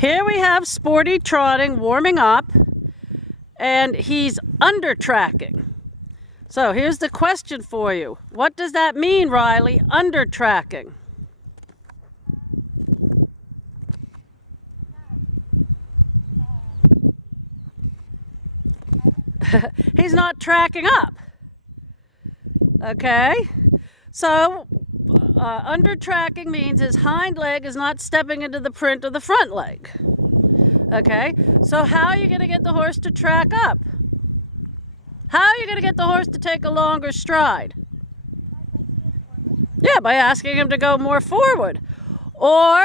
Here we have Sporty trotting, warming up, and he's under tracking. So here's the question for you. What does that mean, Riley, under tracking? He's not tracking up. Okay? So under tracking means his hind leg is not stepping into the print of the front leg. Okay? So how are you going to get the horse to track up? How are you going to get the horse to take a longer stride? Yeah, by asking him to go more forward. Or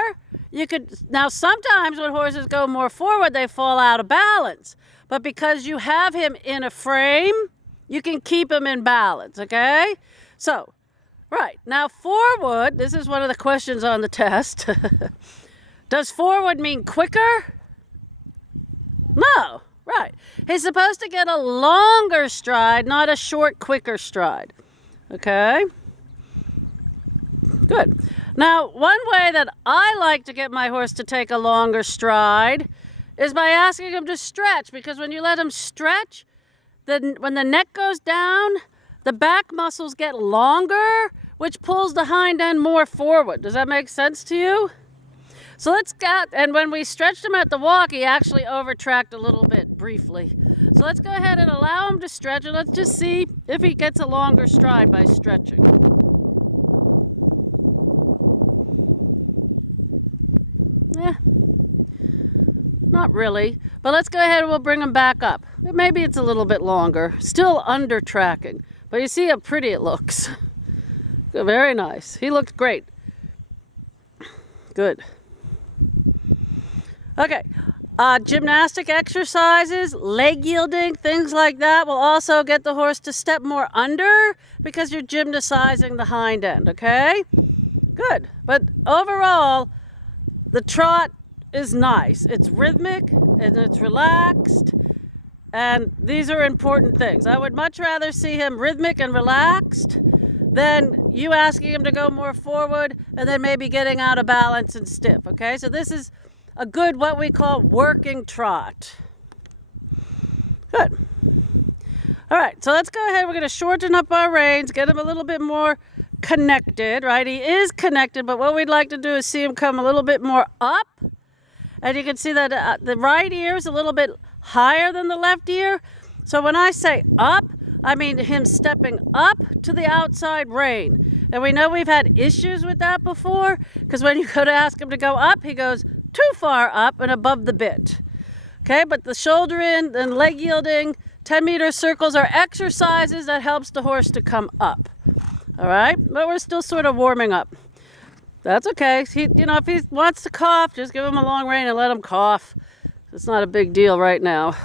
you could, now sometimes when horses go more forward, they fall out of balance. But because you have him in a frame, you can keep him in balance, okay? So, right, now forward, this is one of the questions on the test. Does forward mean quicker? No, right. He's supposed to get a longer stride, not a short, quicker stride, okay? Good. Now, one way that I like to get my horse to take a longer stride is by asking him to stretch, because when you let him stretch, then when the neck goes down, the back muscles get longer, which pulls the hind end more forward. Does that make sense to you? So let's get, and when we stretched him at the walk, he actually overtracked a little bit briefly. So let's go ahead and allow him to stretch, and let's just see if he gets a longer stride by stretching. Yeah. Not really, but let's go ahead and we'll bring him back up. Maybe it's a little bit longer. Still under tracking, but you see how pretty it looks. Very nice. He looked great. Good. Okay, gymnastic exercises, leg yielding, things like that will also get the horse to step more under because you're gymnasizing the hind end, okay? Good, but overall, the trot is nice. It's rhythmic and it's relaxed, and these are important things. I would much rather see him rhythmic and relaxed than you asking him to go more forward and then maybe getting out of balance and stiff, okay? So this is a good, what we call working trot. Good. All right, so let's go ahead. We're going to shorten up our reins, get him a little bit more connected, right? He is connected, but what we'd like to do is see him come a little bit more up. And you can see that the right ear is a little bit higher than the left ear. So when I say up, I mean him stepping up to the outside rein. And we know we've had issues with that before, because when you go to ask him to go up, he goes too far up and above the bit. Okay, but the shoulder in and leg yielding, 10-meter circles are exercises that helps the horse to come up. All right, but we're still sort of warming up. That's okay. If he wants to cough, just give him a long rein and let him cough. It's not a big deal right now.